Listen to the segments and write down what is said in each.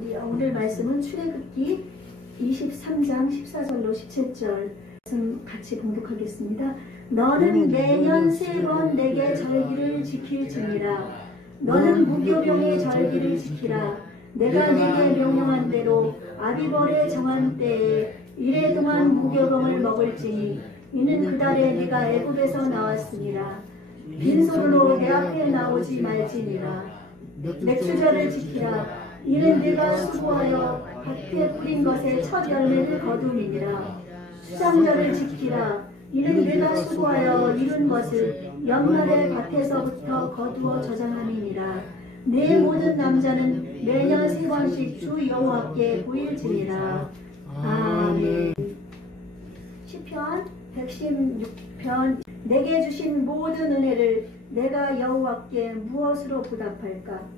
우리 오늘 말씀은 출애굽기 23장 14절로 17절 말씀 같이 봉독하겠습니다. 너는 매년 3번 내게 절기를 지킬지니라. 너는 무교병의 절기를 지키라. 내가 내게 명령한 대로 아비벌에 정한 때에 이래 동안 무교병을 먹을지니 이는 그 달에 내가 애굽에서 나왔으니라. 빈손으로 내 앞에 나오지 말지니라. 맥주절을 지키라. 이는 내가 수고하여 밭에 뿌린 것의 첫 열매를 거둠이니라. 수장절을 지키라. 이는 내가 수고하여 이룬 것을 연말에 밭에서부터 거두어 저장함이니라. 내 모든 남자는 매년 3번씩 주 여호와께 보일지니라. 아멘. 시편 116편. 내게 주신 모든 은혜를 내가 여호와께 무엇으로 보답할까?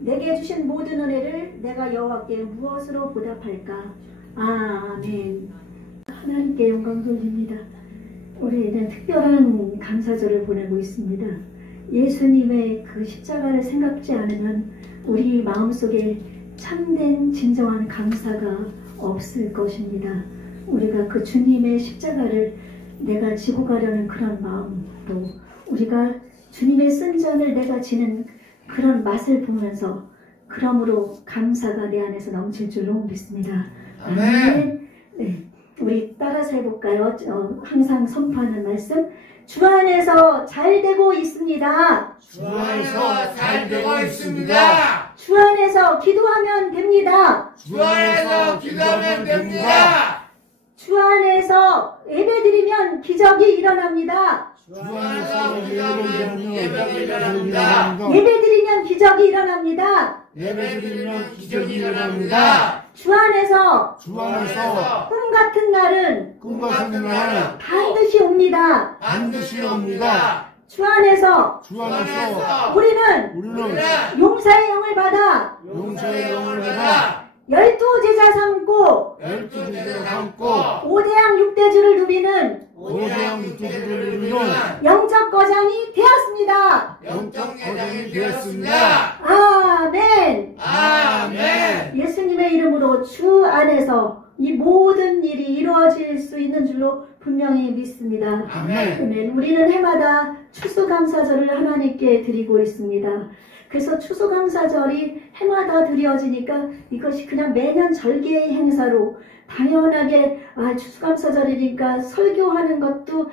내게 주신 모든 은혜를 내가 여호와께 무엇으로 보답할까? 아멘. 하나님께 영광 돌립니다. 우리는 특별한 감사절을 보내고 있습니다. 예수님의 그 십자가를 생각지 않으면 우리 마음속에 참된 진정한 감사가 없을 것입니다. 우리가 그 주님의 십자가를 내가 지고 가려는 그런 마음으로 우리가 주님의 쓴 잔을 내가 지는 그런 맛을 보면서 그러므로 감사가 내 안에서 넘칠 줄로 믿습니다. 아멘. 네, 우리 따라서 해볼까요? 항상 선포하는 말씀. 주 안에서 잘 되고 있습니다. 주 안에서 잘 되고 있습니다. 주 안에서 기도하면 됩니다. 주 안에서 기도하면 됩니다. 주 안에서 예배드리면 기적이 일어납니다. 주 안에서 기도하면 예배가 일어납니다. 예배드리면 기적이 일어납니다. 예배드리면 기적이 일어납니다. 주 안에서 꿈 같은 날은 반드시 옵니다. 반드시 옵니다. 주 안에서 우리는 용사의 영을 받아 열두 제자 삼고 오대양 육대주를 누비는 영적 거장이 되었습니다. 아멘. 아멘. 예수님의 이름으로 주 안에서 이 모든 일이 이루어질 수 있는 줄로 분명히 믿습니다. 아멘. 우리는 해마다 추수감사절을 하나님께 드리고 있습니다. 그래서 추수감사절이 해마다 드려지니까 이것이 그냥 매년 절기의 행사로 당연하게 추수감사절이니까 설교하는 것도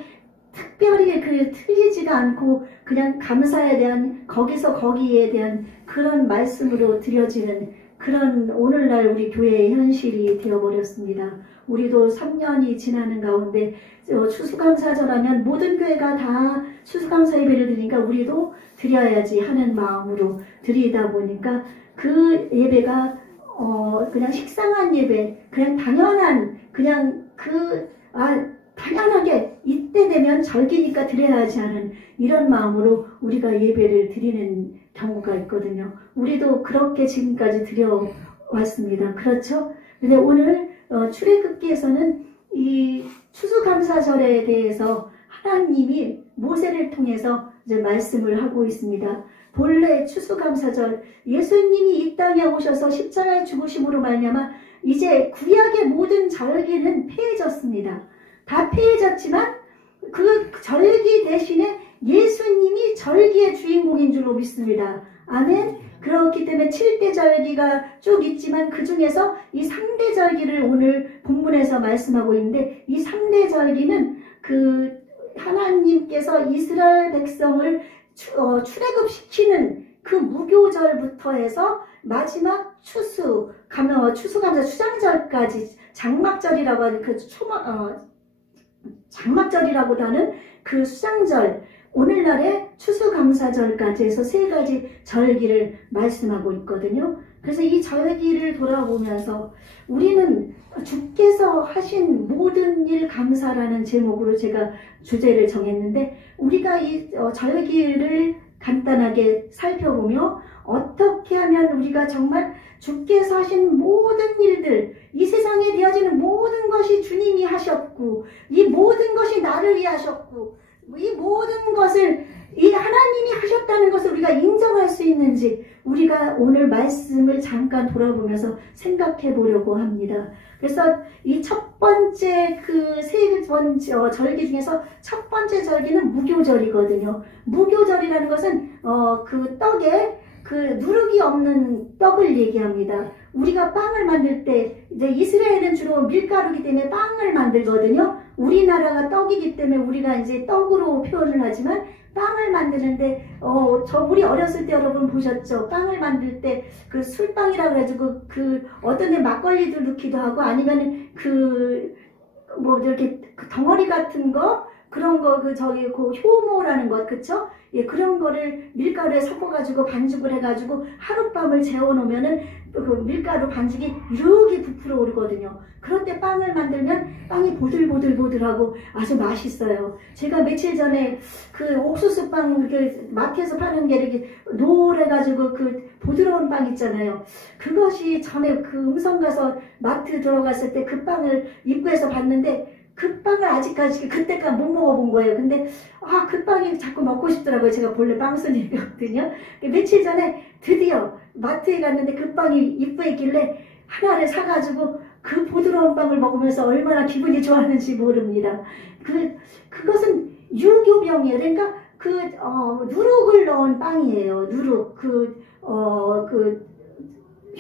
특별히 틀리지가 않고 그냥 감사에 대한 거기에 대한 그런 말씀으로 드려지는 그런 오늘날 우리 교회의 현실이 되어버렸습니다. 우리도 3년이 지나는 가운데 추수감사절하면 모든 교회가 다 추수감사 예배를 드리니까 우리도 드려야지 하는 마음으로 드리다 보니까 그 예배가 그냥 식상한 예배, 그냥 당연한 당연하게 이때 되면 절기니까 드려야지 하는 이런 마음으로 우리가 예배를 드리는 경우가 있거든요. 우리도 그렇게 지금까지 드려왔습니다. 그렇죠? 근데 오늘 출애굽기에서는 이 추수감사절에 대해서 하나님이 모세를 통해서 이제 말씀을 하고 있습니다. 본래 추수감사절 예수님이 이 땅에 오셔서 십자가의 죽으심으로 말미암아 이제 구약의 모든 절기는 폐해졌습니다. 다 폐해졌지만 그 절기 대신에 예수님이 절기의 주인공인 줄로 믿습니다. 아멘. 그렇기 때문에 7대 절기가 쭉 있지만 그 중에서 이 3대 절기를 오늘 본문에서 말씀하고 있는데 이 3대 절기는 그 하나님께서 이스라엘 백성을 출애굽시키는 그 무교절부터 해서 마지막 추수감사 추장절까지 장막절이라고 하는 장막절이라고도 하는 그 수장절 오늘날의 추수감사절까지 해서 3가지 절기를 말씀하고 있거든요. 그래서 이 절기를 돌아보면서 우리는 주께서 하신 모든 일 감사라는 제목으로 제가 주제를 정했는데 우리가 이 절기를 간단하게 살펴보며 어떻게 하면 우리가 정말 주께서 하신 모든 일들, 이 세상에 되어지는 모든 것이 주님이 하셨고 이 모든 것이 나를 위해 하셨고 이 모든 것을 이 하나님이 하셨다는 것을 우리가 인정할 수 있는지 우리가 오늘 말씀을 잠깐 돌아보면서 생각해 보려고 합니다. 그래서 이 첫 번째 그 세 번째 절기 중에서 첫 번째 절기는 무교절이거든요. 무교절이라는 것은 그 떡에 그 누룩이 없는 떡을 얘기합니다. 우리가 빵을 만들 때 이제 이스라엘은 주로 밀가루이기 때문에 빵을 만들거든요. 우리나라가 떡이기 때문에 우리가 이제 떡으로 표현을 하지만 빵을 만드는데 우리 어렸을 때 여러분 보셨죠? 빵을 만들 때 그 술빵이라 그래가지고 그 어떤 데 막걸리도 넣기도 하고 아니면 그 뭐 이렇게 그 덩어리 같은 거 그런 거 그 효모라는 것 그쵸? 예, 그런 거를 밀가루에 섞어가지고 반죽을 해가지고 하룻밤을 재워놓으면은 그 밀가루 반죽이 이렇게 부풀어 오르거든요. 그럴 때 빵을 만들면 빵이 보들보들보들하고 아주 맛있어요. 제가 며칠 전에 그 옥수수빵 그 마트에서 파는 게 이렇게 노래가지고 그 부드러운 빵 있잖아요. 그것이 전에 그 음성 가서 마트 들어갔을 때 그 빵을 입구에서 봤는데 그 빵을 아직까지 그때까지 못 먹어본 거예요. 근데 그 빵이 자꾸 먹고 싶더라고요. 제가 본래 빵순이거든요. 며칠 전에 드디어 마트에 갔는데 그 빵이 입구에 있길래 하나를 사가지고 그 부드러운 빵을 먹으면서 얼마나 기분이 좋았는지 모릅니다. 그것은 유교병이에요. 그러니까 누룩을 넣은 빵이에요. 누룩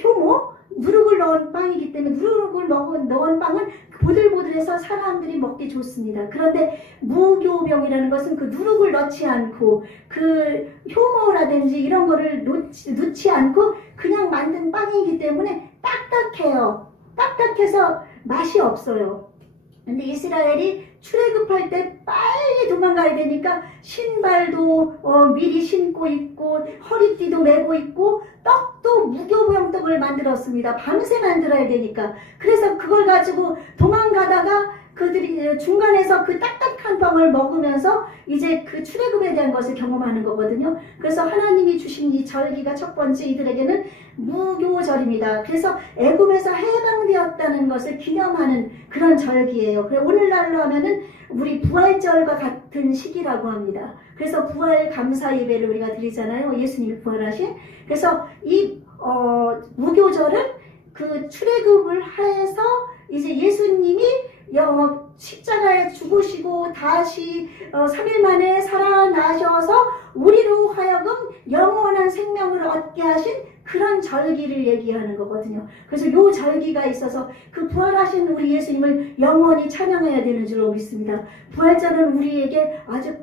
효모 누룩을 넣은 빵이기 때문에 누룩을 넣은 빵은 보들보들해서 사람들이 먹기 좋습니다. 그런데 무교병이라는 것은 그 누룩을 넣지 않고 그 효모라든지 이런 거를 넣지 않고 그냥 만든 빵이기 때문에 딱딱해요. 딱딱해서 맛이 없어요. 근데 이스라엘이 출애굽할 때 빨리 도망가야 되니까 신발도 미리 신고 있고 허리띠도 메고 있고 떡도 무교병 떡을 만들었습니다. 밤새 만들어야 되니까. 그래서 그걸 가지고 도망가다가 그들이 중간에서 그 딱딱한 빵을 먹으면서 이제 그 출애굽에 대한 것을 경험하는 거거든요. 그래서 하나님이 주신 이 절기가 첫 번째 이들에게는 무교절입니다. 그래서 애굽에서 해방되었다는 것을 기념하는 그런 절기예요. 그래서 오늘날로 하면은 우리 부활절과 같은 시기라고 합니다. 그래서 부활 감사 예배를 우리가 드리잖아요. 예수님이 부활하신. 그래서 이 무교절은 그 출애굽을 해서 이제 예수님이 십자가에 죽으시고 다시 3일 만에 살아나셔서 우리로 하여금 영원한 생명을 얻게 하신 그런 절기를 얘기하는 거거든요. 그래서 이 절기가 있어서 그 부활하신 우리 예수님을 영원히 찬양해야 되는 줄로 믿습니다. 부활절은 우리에게 아주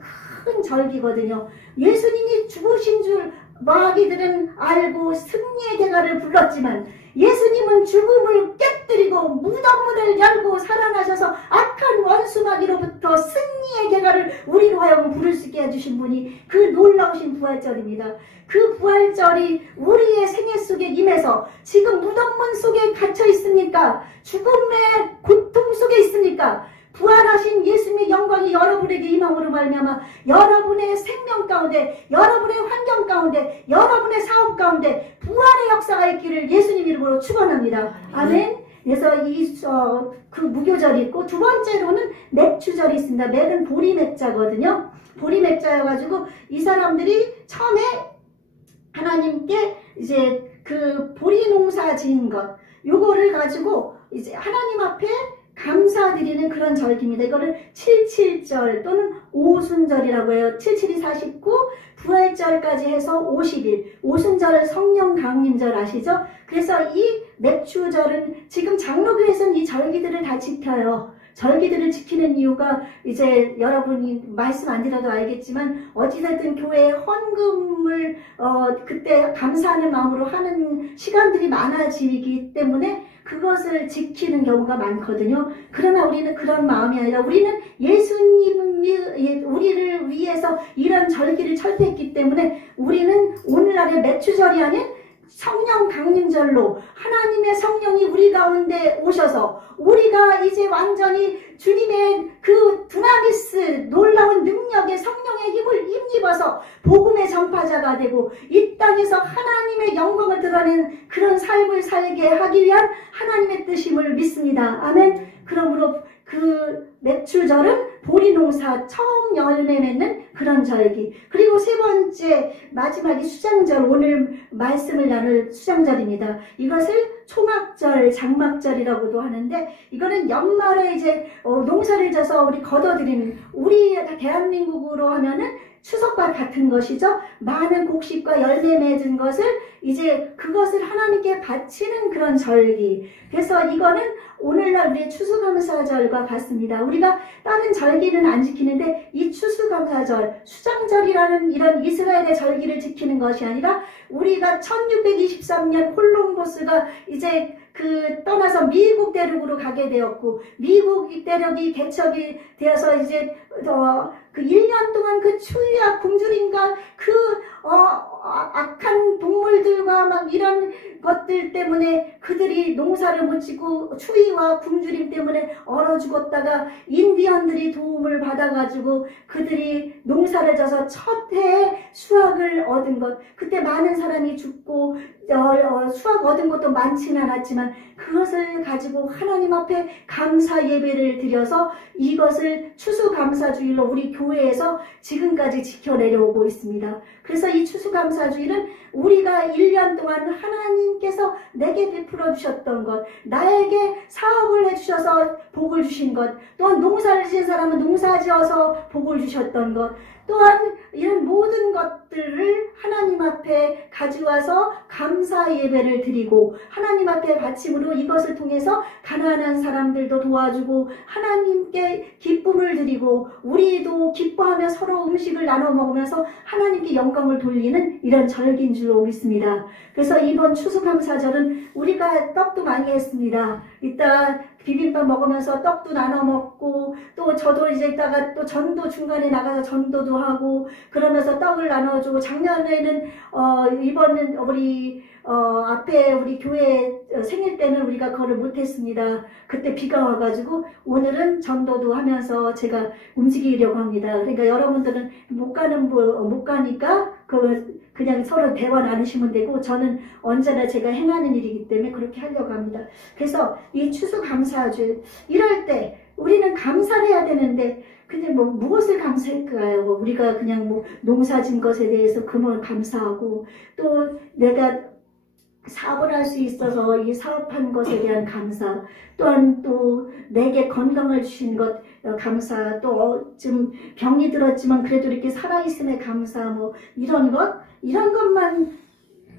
큰 절기거든요. 예수님이 죽으신 줄 마귀들은 알고 승리의 개가를 불렀지만 예수님은 죽음을 깨뜨리고 무덤문을 열고 살아나셔서 악한 원수마귀로부터 승리의 개가를 우리로 하여금 부를 수 있게 해주신 분이 그 놀라우신 부활절입니다. 그 부활절이 우리의 생애 속에 임해서 지금 무덤문 속에 갇혀 있습니까? 죽음의 고통 속에 있습니까? 부활하신 예수님의 영광이 여러분에게 임함으로 말미암아 여러분의 생명 가운데, 여러분의 환경 가운데, 여러분의 사업 가운데 부활의 역사가 있기를 예수님 이름으로 축원합니다. 아멘. 그래서 그 무교절이 있고, 두 번째로는 맥주절이 있습니다. 맥은 보리맥자거든요. 보리맥자여가지고 이 사람들이 처음에 하나님께 이제 그 보리 농사 지은 것, 요거를 가지고 이제 하나님 앞에 감사드리는 그런 절기입니다. 이거를 77절 또는 오순절이라고 해요. 77이 49, 부활절까지 해서 50일. 오순절 성령 강림절 아시죠? 그래서 이 맥주절은 지금 장로교에서는 이 절기들을 다 지켜요. 절기들을 지키는 이유가 이제 여러분이 말씀 안 드려도 알겠지만 어찌됐든 교회에 헌금을 그때 감사하는 마음으로 하는 시간들이 많아지기 때문에 그것을 지키는 경우가 많거든요. 그러나 우리는 그런 마음이 아니라 우리는 예수님이 우리를 위해서 이런 절기를 철폐했기 때문에 우리는 오늘날의 맥주절이 아닌 성령 강림절로 하나님의 성령이 우리 가운데 오셔서 우리가 이제 완전히 주님의 그 두나미스 놀라운 능력의 성령의 힘을 힘입어서 복음의 전파자가 되고 이 땅에서 하나님의 영광을 드러내는 그런 삶을 살게 하기 위한 하나님의 뜻임을 믿습니다. 아멘. 그러므로 그 맥추절은 보리농사 처음 열매 맺는 그런 절기. 그리고 세 번째 마지막이 수장절, 오늘 말씀을 나눌 수장절입니다. 이것을 초막절, 장막절이라고도 하는데 이거는 연말에 이제 농사를 져서 우리 거둬들이는, 우리 대한민국으로 하면은 추석과 같은 것이죠. 많은 곡식과 열매 맺은 것을 이제 그것을 하나님께 바치는 그런 절기. 그래서 이거는 오늘날 우리의 추수감사절과 같습니다. 우리가 다른 절기는 안 지키는데 이 추수감사절, 수장절이라는 이런 이스라엘의 절기를 지키는 것이 아니라 우리가 1623년 콜럼버스가 이제 떠나서 미국 대륙으로 가게 되었고, 미국 대륙이 개척이 되어서 이제 그 1년 동안 그 추위와 굶주림과 악한 동물들과 막 이런 것들 때문에 그들이 농사를 못 짓고 추위와 굶주림 때문에 얼어 죽었다가 인디언들이 도움을 받아가지고 그들이 농사를 져서 첫 해에 수확을 얻은 것, 그때 많은 사람이 죽고 수확 얻은 것도 많지는 않았지만 그것을 가지고 하나님 앞에 감사 예배를 드려서 이것을 추수감사주일로 우리 교회에서 지금까지 지켜내려오고 있습니다. 그래서 이 추수감사주일은 우리가 1년 동안 하나님께서 내게 베풀어 주셨던 것, 나에게 사업을 해주셔서 복을 주신 것, 또한 농사를 지은 사람은 농사 지어서 복을 주셨던 것, 또한 이런 모든 것들을 하나님 앞에 가져와서 감사 예배를 드리고 하나님 앞에 바침으로 이것을 통해서 가난한 사람들도 도와주고 하나님께 기쁨을 드리고 우리도 기뻐하며 서로 음식을 나눠 먹으면서 하나님께 영광을 돌리는 이런 절기인 줄로 믿습니다. 그래서 이번 추수감사절은 우리가 떡도 많이 했습니다. 이따 비빔밥 먹으면서 떡도 나눠 먹고, 또 저도 이제 이따가 또 전도 중간에 나가서 전도도 하고 그러면서 떡을 나눠주고, 작년에는 이번은 우리 앞에 우리 교회 생일 때는 우리가 그거를 못했습니다. 그때 비가 와가지고 오늘은 전도도 하면서 제가 움직이려고 합니다. 그러니까 여러분들은 못 가니까 그냥 서로 대화 나누시면 되고, 저는 언제나 제가 행하는 일이기 때문에 그렇게 하려고 합니다. 그래서 이 추수감사주 이럴 때 우리는 감사를 해야 되는데 그냥 무엇을 감사할까요? 우리가 그냥 농사진 것에 대해서 그만 감사하고, 또 내가 사업을 할 수 있어서 이 사업한 것에 대한 감사, 또한 또 내게 건강을 주신 것 감사, 또 좀 병이 들었지만 그래도 이렇게 살아있음에 감사, 이런 것만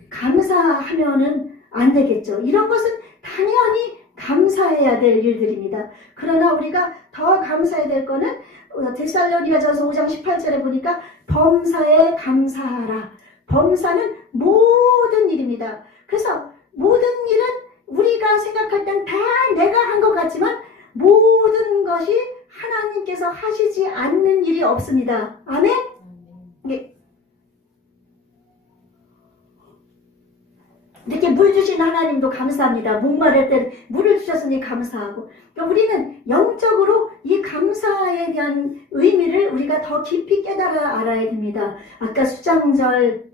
감사하면은 안 되겠죠. 이런 것은 당연히 감사해야 될 일들입니다. 그러나 우리가 더 감사해야 될 거는 데살로니가전서 5장 18절에 보니까 범사에 감사하라. 범사는 모든 일입니다. 그래서 모든 일은 우리가 생각할 땐 다 내가 한 것 같지만 모든 것이 하나님께서 하시지 않는 일이 없습니다. 아멘? 네. 이렇게 물 주신 하나님도 감사합니다. 목마를 때 물을 주셨으니 감사하고. 그러니까 우리는 영적으로 이 감사에 대한 의미를 우리가 더 깊이 깨달아 알아야 됩니다. 아까 수장절,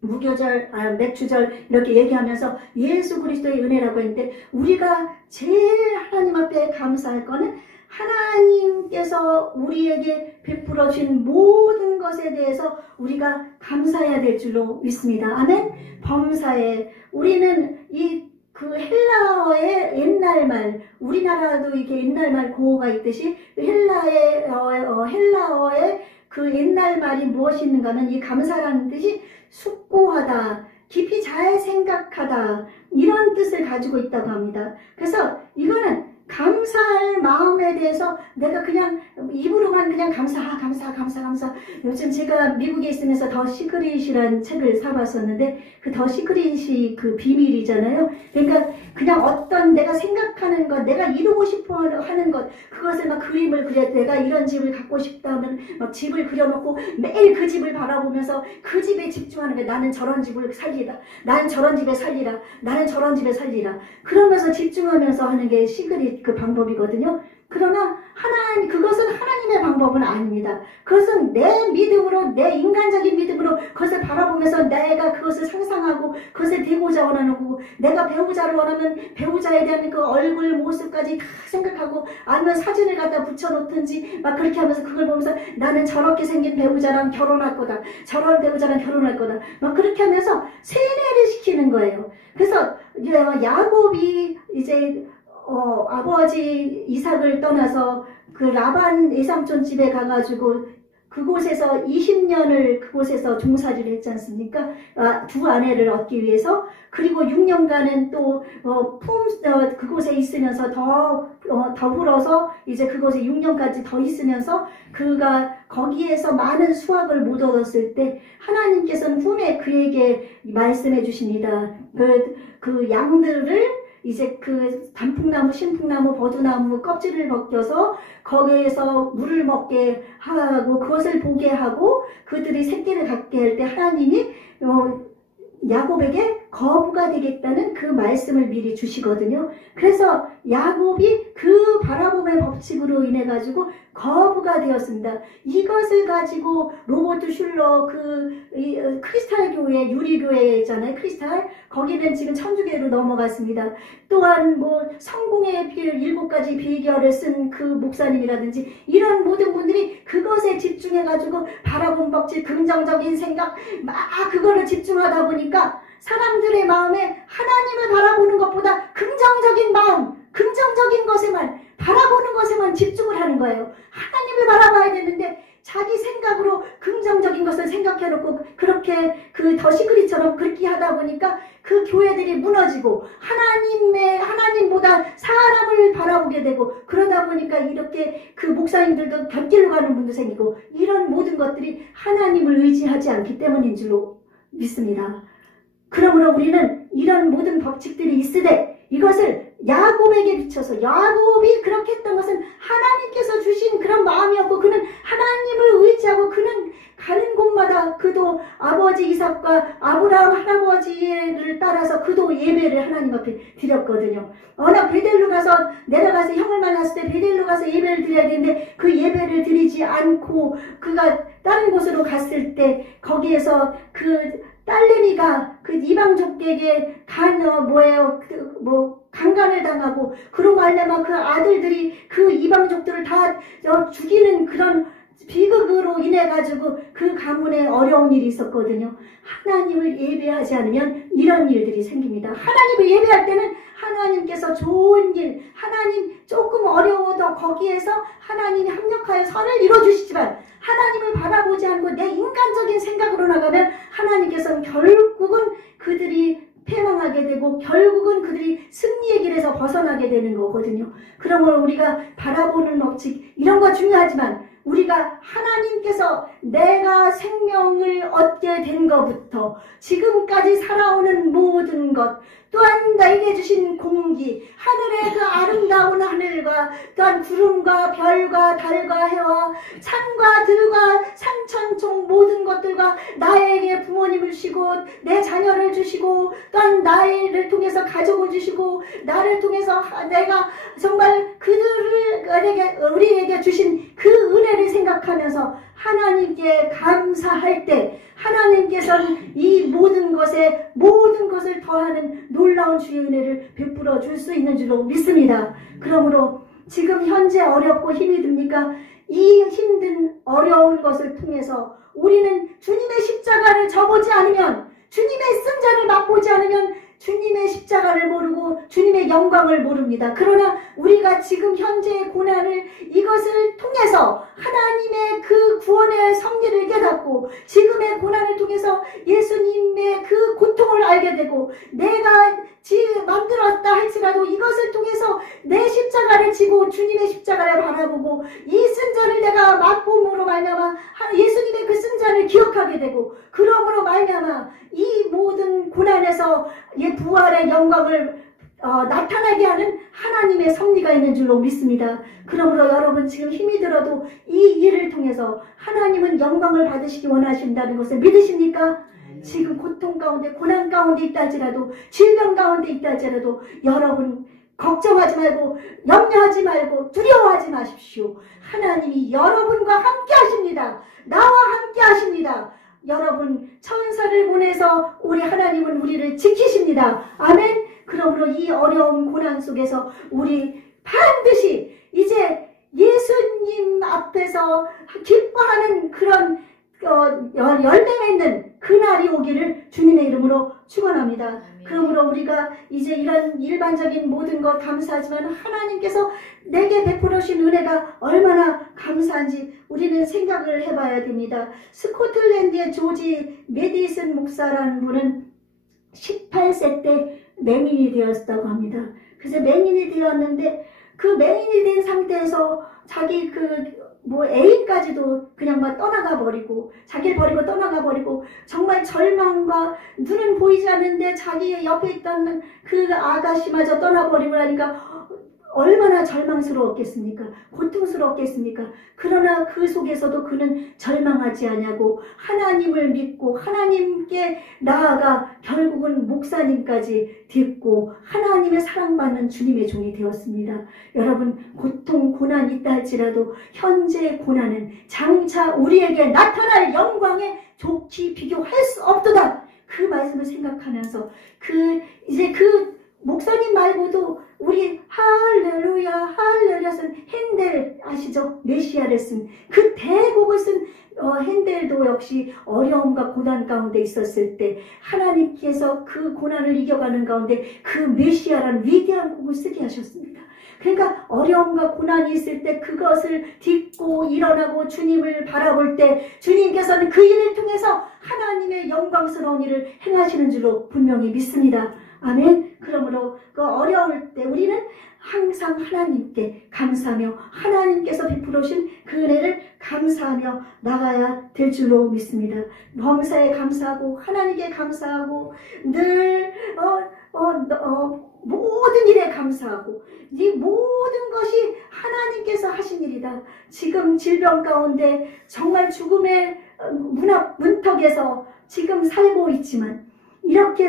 무교절, 맥추절 이렇게 얘기하면서 예수 그리스도의 은혜라고 했는데, 우리가 제일 하나님 앞에 감사할 거는 하나님께서 우리에게 베풀어 주신 모든 것에 대해서 우리가 감사해야 될 줄로 믿습니다. 아멘. 범사에 우리는 그 헬라어의 옛날말, 우리나라도 이렇게 옛날말 고어가 있듯이 헬라어의 그 옛날말이 무엇이 있는가 하면 이 감사라는 뜻이 숙고하다, 깊이 잘 생각하다, 이런 뜻을 가지고 있다고 합니다. 그래서 이거는 감사할 마음에 대해서 내가 그냥 입으로만 그냥 감사. 요즘 제가 미국에 있으면서 더 시크릿이라는 책을 사봤었는데, 그 더 시크릿이 그 비밀이잖아요. 그러니까 그냥 어떤 내가 생각하는 것, 내가 이루고 싶어 하는 것, 그것을 막 그림을 그려, 내가 이런 집을 갖고 싶다 하면 막 집을 그려놓고 매일 그 집을 바라보면서 그 집에 집중하는 게, 나는 저런 집을 살리라, 나는 저런 집에 살리라, 나는 저런 집에 살리라, 그러면서 집중하면서 하는 게 시크릿 그 방법이거든요. 그러나 그것은 하나님의 방법은 아닙니다. 그것은 내 믿음으로, 내 인간적인 믿음으로 그것을 바라보면서 내가 그것을 상상하고 그것을 되고자 원하는 거고, 내가 배우자를 원하면 배우자에 대한 그 얼굴 모습까지 다 생각하고, 아니면 사진을 갖다 붙여놓든지 막 그렇게 하면서 그걸 보면서 나는 저렇게 생긴 배우자랑 결혼할 거다, 저런 배우자랑 결혼할 거다, 막 그렇게 하면서 세뇌를 시키는 거예요. 그래서 야곱이 이제 아버지 이삭을 떠나서 그 라반 외삼촌 집에 가가지고 그곳에서 20년을 그곳에서 종살이를 했지 않습니까? 두 아내를 얻기 위해서. 그리고 6년간은 또 그곳에 있으면서 더불어서 이제 그곳에 6년까지 더 있으면서 그가 거기에서 많은 수확을 못 얻었을 때 하나님께서는 후에 그에게 말씀해 주십니다. 그 양들을 이제 그 단풍나무, 신풍나무, 버두나무 껍질을 벗겨서 거기에서 물을 먹게 하고 그것을 보게 하고 그들이 새끼를 갖게 할 때 하나님이 야곱에게 거부가 되겠다는 그 말씀을 미리 주시거든요. 그래서 야곱이 그 바라봄의 법칙으로 인해 가지고 거부가 되었습니다. 이것을 가지고 로버트 슐러 크리스탈 교회, 유리교회 있잖아요. 크리스탈. 거기는 지금 천주교로 넘어갔습니다. 또한 성공의 7가지 비결을 쓴 그 목사님이라든지 이런 모든 분들이 그것에 집중해 가지고 바라본 법칙, 긍정적인 생각 막 그거를 집중하다 보니까 사람들의 마음에 하나님을 바라보는 것보다 긍정적인 마음, 긍정적인 것에만 바라보는 것에만 집중을 하는 거예요. 하나님을 바라봐야 되는데 자기 생각으로 긍정적인 것을 생각해놓고 그렇게 더 시그리처럼 그렇게 하다 보니까 그 교회들이 무너지고 하나님보다 사람을 바라보게 되고 그러다 보니까 이렇게 그 목사님들도 곁길로 가는 분도 생기고 이런 모든 것들이 하나님을 의지하지 않기 때문인 줄로 믿습니다. 그러므로 우리는 이런 모든 법칙들이 있으되 이것을 야곱에게 비춰서 야곱이 그렇게 했던 것은 하나님께서 주신 그런 마음이었고 그는 하나님을 의지하고 그는 가는 곳마다 그도 아버지 이삭과 아브라함 할아버지를 따라서 그도 예배를 하나님 앞에 드렸거든요. 워낙 베델로 가서 내려가서 형을 만났을 때 베델로 가서 예배를 드려야 되는데 그 예배를 드리지 않고 그가 다른 곳으로 갔을 때 거기에서 그 딸내미가 그 이방족에게 강간을 당하고 그로 말미암아 그 아들들이 그 이방족들을 다 죽이는 그런 비극으로 인해 가지고 그 가문에 어려운 일이 있었거든요. 하나님을 예배하지 않으면 이런 일들이 생깁니다. 하나님을 예배할 때는 하나님께서 좋은 일, 하나님 조금 어려워도 거기에서 하나님이 합력하여 선을 이루어주시지만 하나님을 바라보지 않고 내 인간적인 생각으로 나가면 하나님께서는 결국은 그들이 패망하게 되고 결국은 그들이 승리의 길에서 벗어나게 되는 거거든요. 그러므로 우리가 바라보는 법칙 이런 거 중요하지만 우리가 하나님께서 내가 생명을 얻게 된 것부터 지금까지 살아오는 모든 것 또한 나에게 주신 공기, 하늘의 그 아름다운 하늘과 또한 구름과 별과 달과 해와 산과 들과 산천총 모든 것들과 나에게 부모님을 주시고 내 자녀를 주시고 또한 나를 통해서 가족을 주시고 나를 통해서 내가 정말 우리에게 주신 그 은혜를 생각하면서 하나님께 감사할 때 하나님께서는 이 모든 것을 더하는 놀라운 주의 은혜를 베풀어 줄 수 있는 줄로 믿습니다. 그러므로 지금 현재 어렵고 힘이 듭니까? 이 힘든 어려운 것을 통해서 우리는 주님의 십자가를 져보지 않으면 주님의 승자를 맛보지 않으면 주님의 십자가를 모르고 주님의 영광을 모릅니다. 그러나 우리가 지금 현재의 고난을 이것을 통해서 하나님의 그 구원의 섭리를 깨닫고 지금의 고난을 통해서 예수님의 그 고통을 알게 되고 내가 만들었다 할지라도 이것을 통해서 내 십자가를 지고 주님의 십자가를 바라보고 이 승자를 내가 맛봄으로 말미암아 예수님의 그 승자를 기억하게 되고 그러므로 말미암아 이 모든 고난에서 부활의 영광을 나타나게 하는 하나님의 섭리가 있는 줄로 믿습니다. 그러므로 여러분 지금 힘이 들어도 이 일을 통해서 하나님은 영광을 받으시기 원하신다는 것을 믿으십니까? 지금 고통 가운데 고난 가운데 있다 할지라도 질병 가운데 있다 할지라도 여러분 걱정하지 말고 염려하지 말고 두려워하지 마십시오. 하나님이 여러분과 함께 하십니다. 나와 함께 하십니다. 여러분 천사를 보내서 우리 하나님은 우리를 지키십니다. 아멘. 그러므로 이 어려운 고난 속에서 우리 반드시 이제 예수님 앞에서 기뻐하는 그런 열매 맺는 그날이 오기를 주님의 이름으로 축원합니다. 그러므로 우리가 이제 이런 일반적인 모든 것 감사하지만 하나님께서 내게 베풀어 주신 은혜가 얼마나 감사한지 우리는 생각을 해봐야 됩니다. 스코틀랜드의 조지 메디슨 목사라는 분은 18세 때 맹인이 되었다고 합니다. 그래서 맹인이 되었는데 그 맹인이 된 상태에서 자기 애인까지도 그냥 막 떠나가 버리고 자기를 버리고 떠나가 버리고 정말 절망과 눈은 보이지 않는데 자기 옆에 있던 그 아가씨마저 떠나버리고 하니까 얼마나 절망스러웠겠습니까? 고통스러웠겠습니까? 그러나 그 속에서도 그는 절망하지 않냐고 하나님을 믿고 하나님께 나아가 결국은 목사님까지 듣고 하나님의 사랑받는 주님의 종이 되었습니다. 여러분 고통, 고난이 있다 할지라도 현재의 고난은 장차 우리에게 나타날 영광에 좋게 비교할 수 없도다. 그 말씀을 생각하면서 이제 그 목사님 말고도 우리 할렐루야 할렐루야 쓴 핸델 아시죠? 메시아를 쓴 그 대곡을 쓴 핸델도 역시 어려움과 고난 가운데 있었을 때 하나님께서 그 고난을 이겨가는 가운데 그 메시아라는 위대한 곡을 쓰게 하셨습니다. 그러니까 어려움과 고난이 있을 때 그것을 딛고 일어나고 주님을 바라볼 때 주님께서는 그 일을 통해서 하나님의 영광스러운 일을 행하시는 줄로 분명히 믿습니다. 아멘. 그러므로 그 어려울 때 우리는 항상 하나님께 감사하며 하나님께서 베풀어 주신 그 은혜를 감사하며 나가야 될 줄로 믿습니다. 범사에 감사하고 하나님께 감사하고 늘 모든 일에 감사하고 이 모든 것이 하나님께서 하신 일이다. 지금 질병 가운데 정말 죽음의 문턱에서 지금 살고 있지만 이렇게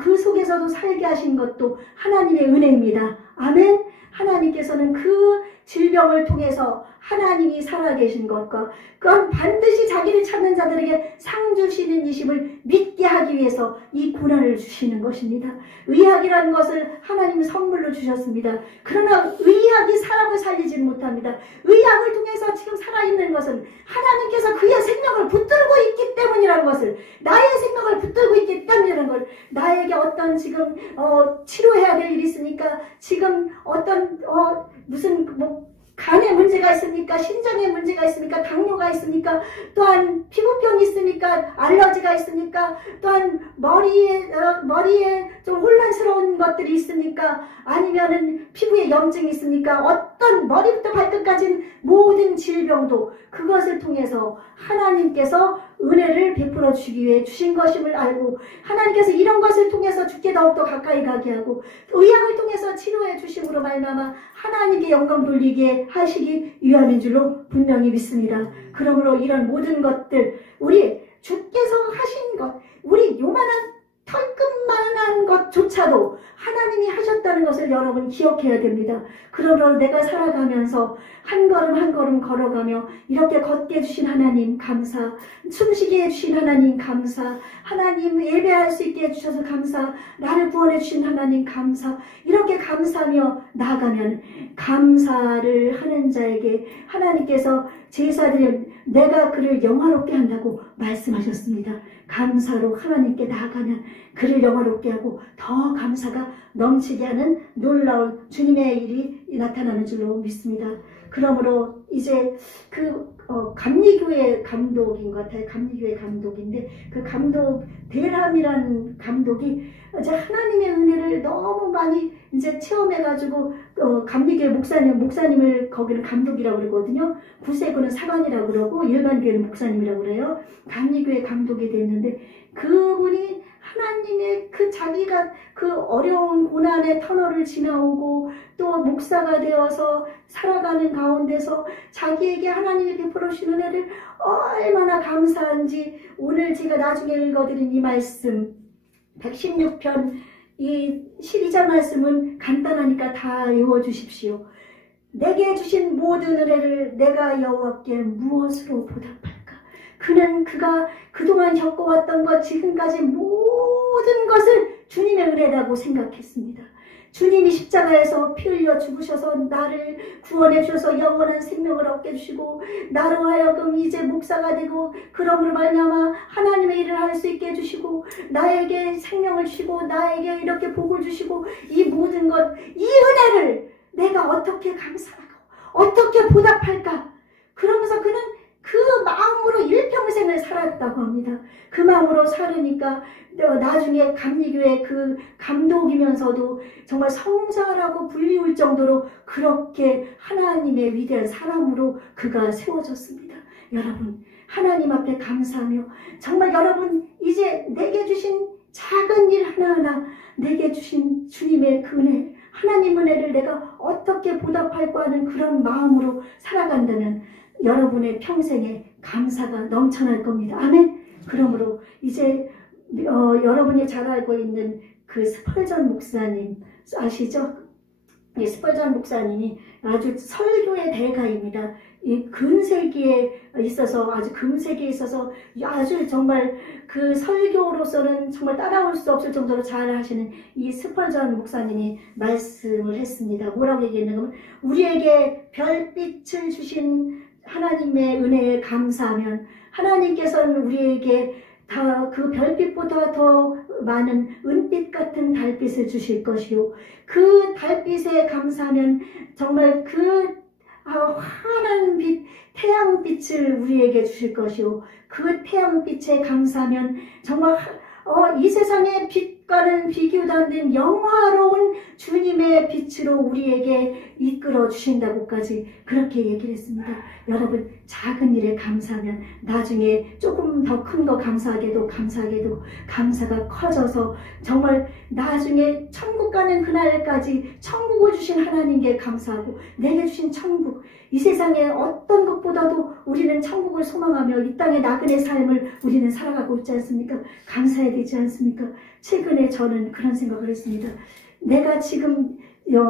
그 속에서도 살게 하신 것도 하나님의 은혜입니다. 아멘. 하나님께서는 그 질병을 통해서 하나님이 살아계신 것과 그건 반드시 자기를 찾는 자들에게 상 주시는 이심을 믿게 하기 위해서 이 고난을 주시는 것입니다. 의학이라는 것을 하나님은 선물로 주셨습니다. 그러나 의학이 사람을 살리지는 못합니다. 의학을 통해서 지금 살아있는 것은 하나님께서 그의 생명을 붙들고 있기 때문이라는 것을 나의 생명을 붙들고 있기 때문이라는 걸 나에게 어떤 지금 치료해야 될 일이 있으니까 지금 어떤 무슨 간에 문제가 있습니까? 신장에 문제가 있습니까? 당뇨가 있습니까? 또한 피부병이 있습니까? 알러지가 있습니까? 또한 머리에 좀 혼란스러운 것들이 있습니까? 아니면은 피부에 염증이 있습니까? 어떤 머리부터 발끝까지는 모든 질병도 그것을 통해서 하나님께서 은혜를 베풀어 주기 위해 주신 것임을 알고 하나님께서 이런 것을 통해서 주께 더욱더 가까이 가게 하고 의학을 통해서 치료해 주심으로 말미암아 하나님께 영광 돌리게 하시기 위함인 줄로 분명히 믿습니다. 그러므로 이런 모든 것들 우리 주께서 하신 것 우리 요만한 털끝만한 것조차도 하나님이 하셨다는 것을 여러분 기억해야 됩니다. 그러므로 내가 살아가면서 한 걸음 한 걸음 걸어가며 이렇게 걷게 해주신 하나님 감사, 숨쉬게 해주신 하나님 감사, 하나님 예배할 수 있게 해주셔서 감사, 나를 구원해 주신 하나님 감사, 이렇게 감사하며 나아가면 감사를 하는 자에게 하나님께서 제사드린 내가 그를 영화롭게 한다고 말씀하셨습니다. 감사로 하나님께 나아가면 그를 영화롭게 하고 더 감사가 넘치게 하는 놀라운 주님의 일이 나타나는 줄로 믿습니다. 그러므로 이제 감리교회 감독인 것 같아요. 감리교회 감독인데 그 감독 대람이라는 감독이 이제 하나님의 은혜를 너무 많이 이제 체험해가지고 감리교회 목사님을 거기는 감독이라고 그러거든요. 구세교는 사관이라고 그러고 일반 교회는 목사님이라고 그래요. 감리교회 감독이 됐는데 그분이 하나님의 자기가 그 어려운 고난의 터널을 지나오고 또 목사가 되어서 살아가는 가운데서 자기에게 하나님이 베풀어 주신 은혜를 얼마나 감사한지 오늘 제가 나중에 읽어드린 이 말씀 116편 이 12절 말씀은 간단하니까 다 외워주십시오. 내게 주신 모든 은혜를 내가 여호와께 무엇으로 보답할까? 그는 그가 그동안 겪어왔던 것, 지금까지 모든 것을 주님의 은혜라고 생각했습니다. 주님이 십자가에서 피 흘려 죽으셔서 나를 구원해 주셔서 영원한 생명을 얻게 주시고, 나로 하여금 이제 목사가 되고 그러므로 말미암아 하나님의 일을 할 수 있게 해주시고, 나에게 생명을 주시고 나에게 이렇게 복을 주시고, 이 모든 것, 이 은혜를 내가 어떻게 감사하고 어떻게 보답할까? 그러면서 그는 그 마음으로 일평생을 살았다고 합니다. 그 마음으로 살으니까 나중에 감리교회 그 감독이면서도 정말 성자라고 불리울 정도로 그렇게 하나님의 위대한 사람으로 그가 세워졌습니다. 여러분, 하나님 앞에 감사하며 정말 여러분 이제 내게 주신 작은 일 하나하나, 내게 주신 주님의 그 은혜, 하나님 은혜를 내가 어떻게 보답할까 하는 그런 마음으로 살아간다면 여러분의 평생에 감사가 넘쳐날 겁니다. 아멘. 그러므로 이제 여러분이 잘 알고 있는 그 스펄전 목사님 아시죠? 이 스펄전 목사님이 아주 설교의 대가입니다. 이 근세기에 있어서 아주 정말 그 설교로서는 정말 따라올 수 없을 정도로 잘 하시는 이 스펄전 목사님이 말씀을 했습니다. 뭐라고 얘기했냐면, 우리에게 별빛을 주신 하나님의 은혜에 감사하면 하나님께서는 우리에게 다 그 별빛보다 더 많은 은빛 같은 달빛을 주실 것이요, 그 달빛에 감사하면 정말 그 환한 빛, 태양빛을 우리에게 주실 것이요, 그 태양빛에 감사하면 정말 이 세상의 빛과는 비교도 안 된 영화로운 주님의 빛으로 우리에게 이끌어 주신다고까지 그렇게 얘기를 했습니다. 여러분, 작은 일에 감사하면 나중에 조금 더 큰 거 감사하게도 감사가 커져서 정말 나중에 천국 가는 그날까지 천국을 주신 하나님께 감사하고, 내게 주신 천국, 이 세상의 어떤 것보다도 우리는 천국을 소망하며 이 땅의 나그네 삶을 우리는 살아가고 있지 않습니까? 감사해야 되지 않습니까? 최근에 저는 그런 생각을 했습니다. 내가 지금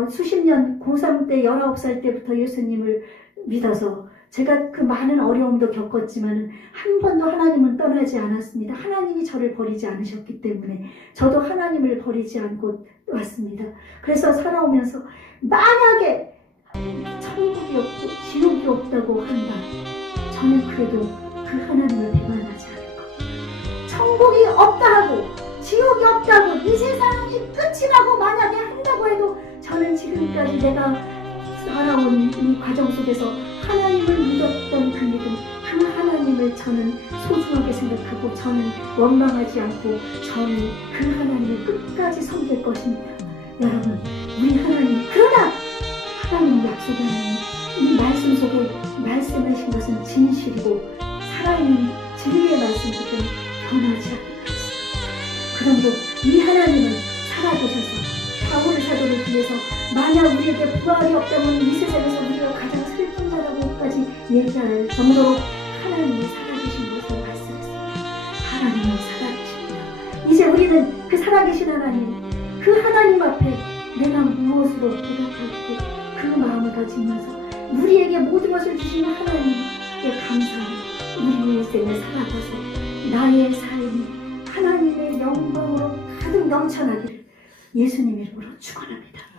수십 년, 고3 때 19살 때부터 예수님을 믿어서 제가 그 많은 어려움도 겪었지만 한 번도 하나님은 떠나지 않았습니다. 하나님이 저를 버리지 않으셨기 때문에 저도 하나님을 버리지 않고 왔습니다. 그래서 살아오면서 만약에 천국이 없고 지옥이 없다고 한다, 저는 그래도 그 하나님을 비관하지 않을 겁니다. 천국이 없다 하고 지옥이 없다고 이 세상이 끝이라고 만약에 한다고 해도 저는 지금까지 내가 살아온 이 과정 속에서 하나님을 믿었던 그 믿음, 그 하나님을 저는 소중하게 생각하고 저는 원망하지 않고 저는 그 하나님을 끝까지 섬길 것입니다. 여러분, 우리 하나님, 그러나 하나님 약속하는 이 말씀 속에 말씀하신 것은 진실이고 살아있는 진리의 말씀이기 때문에 변하지 않는 것입니다. 그런데 이 하나님은 살아계셔서 바울 사도를 통해서 만약 우리에게 부활이 없다면 이 세상에서 우리가 가장 슬픈 자라고까지 얘기할 정도로 하나님이 살아계신 것을 말씀했습니다. 하나님은 살아계십니다. 이제 우리는 그 살아계신 하나님, 그 하나님 앞에 내가 무엇으로 보답할고 그 마음을 가지면서 우리에게 모든 것을 주신 하나님께 감사하며 우리 인생을 살아가서 나의 삶이 하나님의 영광으로 가득 넘쳐나기를 예수님 이름으로 축원합니다.